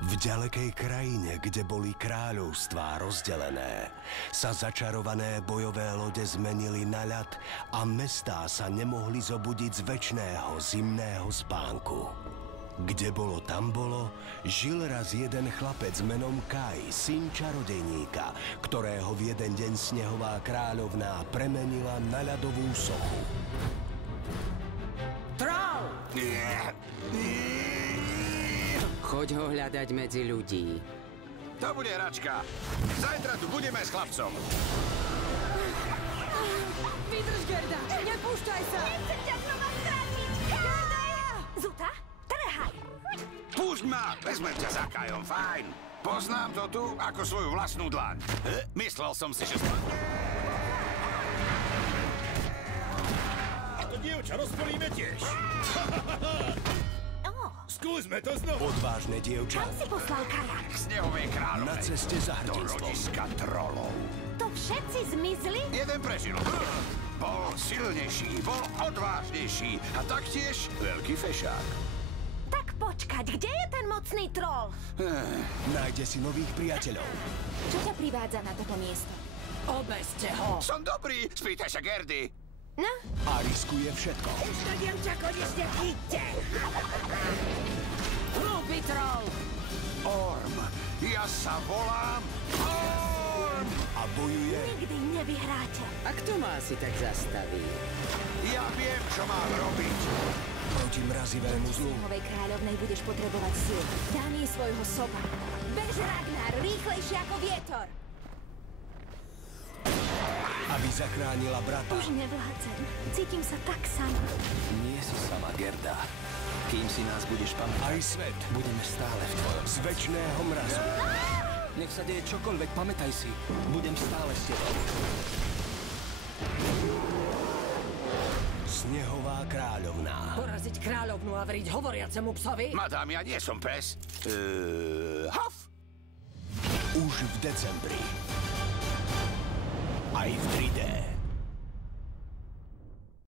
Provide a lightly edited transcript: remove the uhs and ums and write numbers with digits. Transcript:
V ďalekej krajine, kde boli kráľovstvá rozdelené, sa začarované bojové lode zmenili na ľad a mestá sa nemohli zobudiť z večného zimného spánku. Kde bolo, tam bolo, žil raz jeden chlapec menom Kai, syn čarodejníka, ktorého v jeden deň snehová kráľovná premenila na ľadovú sochu. Troll! Choď ho hľadať medzi ľudí. To bude hračka. Zajtra tu budeme s chlapcom. Vydrž, Gerda! Nepúšťaj sa! Nechcem ťa znova strátiť! Gerda! Zuta, trhaj! Púšť ma, vezmem ťa za Kajom, fajn. Poznám to tu ako svoju vlastnú dlaň. Myslel som si, že... A to dievča rozpolíme tiež. Skúsme to znovu. Odvážne dievča. Kam si poslal Kaja? K snehovej kráľovnej. Na ceste za do hrdinstvom. rodiska trolov. To všetci zmizli? Jeden prežil. Bol silnejší, bol odvážnejší a taktiež veľký fešák. Tak počkať, kde je ten mocný troll? Nájde si nových priateľov. Čo ťa privádza na toto miesto? Obezte ho! Som dobrý, spýtaj sa Gerdy. No? A riskuje všetko. Už to dievča konečne chyťte! Hlúpy troll! Orm. Ja sa volám Orm. A bojuje. Nikdy nevyhráte. A kto ma asi tak zastaví? Ja viem, čo mám robiť. Proti mrazivému zlu. Snehovej kráľovnej budeš potrebovať silu. Dám jej svojho soba. Bež, Ragnar, rýchlejšie ako vietor. Aby zachránila brata. Už nevládzem. Cítim sa tak sama. Nie si sama, Gerda. Kým si nás budeš pamätať, Aj svet. budeme stále v tvojom. Z večného mrazu. Nech sa deje čokoľvek, pamätaj si. Budem stále s tebou. Snehová kráľovná. Poraziť kráľovnú a vriť hovoriacemu psovi? Madám, ja nie som pes. Haf. Už v decembri. Aj v 3D.